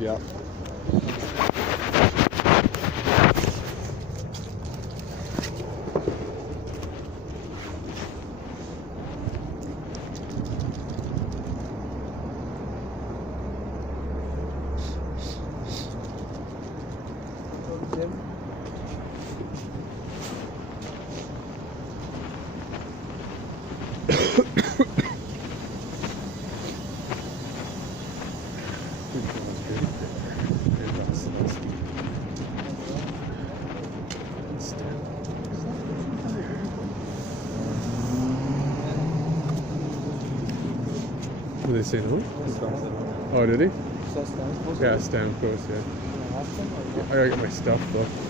Yeah. Did they say no? Oh, did he? Yeah, stand close, yeah. I gotta get my stuff though.